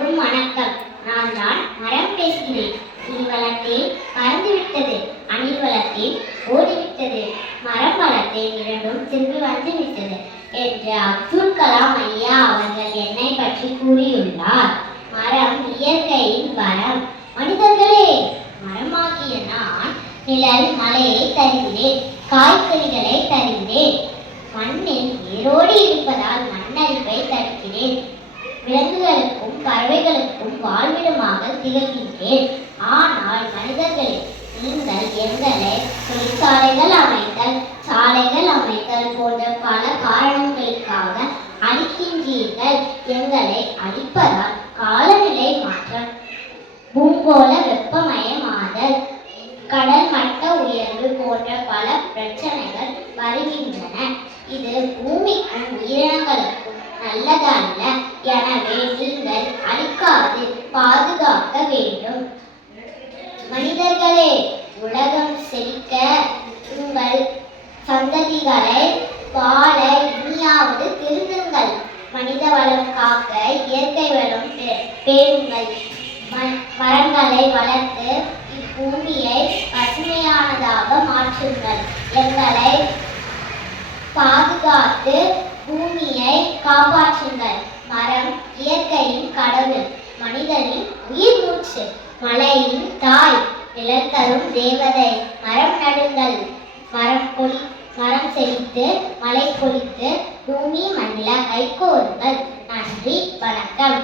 அனைவருக்கும் வணக்கம். நான் தான் மரம் பேசுகிறேன். இனி வளர்த்தேன் பறந்துவிட்டது. அணில் வளர்த்தேன் ஓடிவிட்டது. மரம் வளர்த்தேன் இரண்டும் திரும்பி வந்து விட்டது என்று அப்துல் கலாம் ஐயா அவர்கள் என்னை பற்றி கூறியுள்ளார். மரம் இயற்கையின் வரம். மனிதர்களே மரமாகிய நான் நிழல் மலையை தருகிறேன். காய்கறிகளை தருகிறேன். மண்ணில் வேரோடு இருப்பதால் மண்ணரிப்பை தடுக்கிறேன். விலங்குகளுக்கும் பறவைகளுக்கும் வாழ்விடமாக திகழ்கின்றேன். ஆனால் மனிதர்களில் நீங்கள் எங்களை தொழிற்சாலைகள் அமைத்தல் சாலைகள் அமைத்தல் போன்ற பல காரணங்களுக்காக அழிக்கின்றீர்கள். எங்களை அழிப்பதால் காலநிலை மாற்றம் பூங்கோள வெப்பமயமாதல் கடல் மட்ட உயர்வு போன்ற பல பிரச்சனைகள் வருகின்றன. இது பூமிக்கும் உயிரினங்களுக்கும் நல்லதல்ல. எனவே நீங்கள் அழிக்காது பாதுகாக்க வேண்டும். மனிதர்களே உலகம் செழிக்க உங்கள் சந்ததிகளை வாழ இனியாவது திருந்துங்கள். மனித வளம் காக்க இயற்கை வளம் பேருங்கள் மரங்களை வளர்த்து இப்பூமியை பசுமையானதாக மாற்றுங்கள். எங்களை பாதுகாத்து பூமியை காப்பாற்றுங்கள். இயற்கையின் மனிதனின் உயிர் மூச்சு மலையின் தாய் நிழல் தரும் தேவதை மரம் நடுங்கள் மரம் கொடி மரம் செழித்து மலை பொழித்து பூமி மண்ணில கைகோருங்கள் நன்றி வணக்கம்.